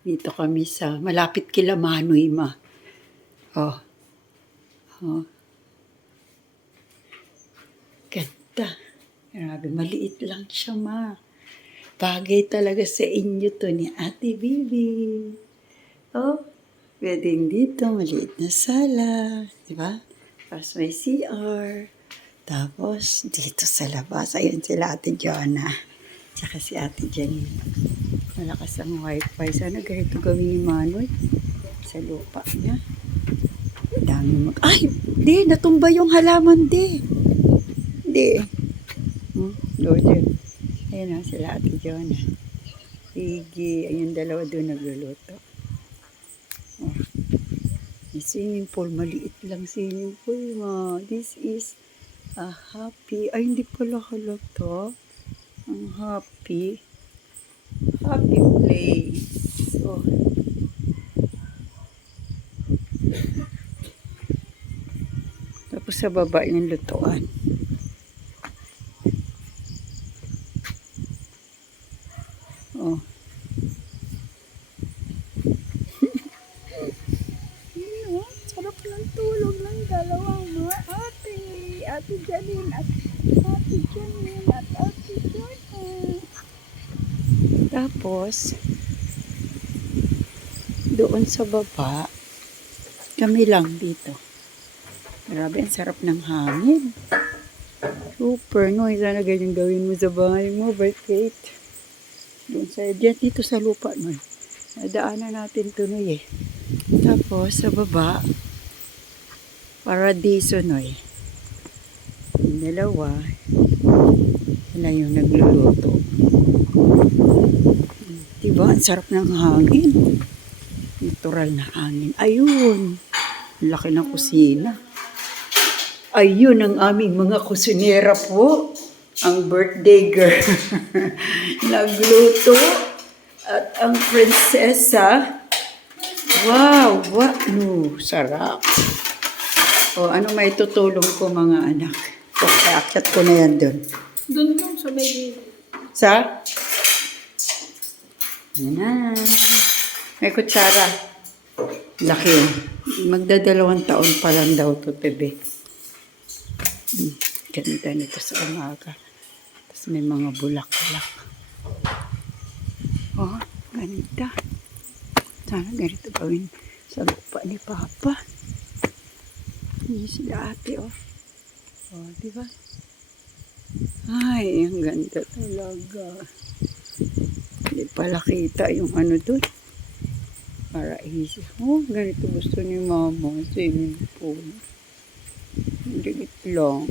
Dito kami sa malapit kila Manoy, ma. Oh. Oh. Ganda. Grabe, maliit lang siya, ma. Bagay talaga sa inyo to ni Ate Bibi. Oh, pwedeng dito, maliit na sala. Diba? Tapos may CR. Tapos, dito sa labas, ayun sila Ate Joanna. Tsaka si Ate Janine. Malakas ang wifi. Sana ganito gawin ni Manoy sa lupa niya. Dami Ay! Di! Natumba yung halaman, di! Di! Doon. Ayun na sila Ate Joanna. Higi. Ayun dalawa doon nagluluto. Oh. May swimming pool. Maliit lang swimming pool, ma. This is a happy. Ay, hindi pala halata. Ang happy. Happy place. Oh. Tapos sa baba yung lutuan. Oh. Sarap ng tulog ng dalawang mga ate. Ate Janine at Ate Janine at Ate Janine. Tapos, doon sa baba, kami lang dito. Grabe, ang sarap ng hangin. Super, no? Sana ganyan gawin mo sa bahay mo, birthday. Doon sa, dito sa lupa, no? Nadaanan natin tuloy eh. Tapos, sa baba, paradiso, no? Yung dalawa, na yung nagluluto. Diba? Ang sarap ng hangin. Natural na hangin. Ayun. Laki ng kusina. Ayun ang aming mga kusinera po. Ang birthday girl. Nagluto. At ang prinsesa. Wow. What? No, sarap. O, ano may tutulong ko mga anak? O, kaakyat ko na yan doon. Doon sa may... Sa? Yan na. May kutsara. Laki. Magdadalawang taon pa lang daw to, bebe. Ganda nito sa umaga. Tapos may mga bulaklak. Oh, ganda. Sana ganito gawin sa lupa ni Papa. Hindi sila ate, oh. Oh, di ba? Ay, ang ganda talaga. Hindi pala kita yung ano doon. Para easy. Oh, ganito gusto ni Mama. Swimming pool. Liit lang.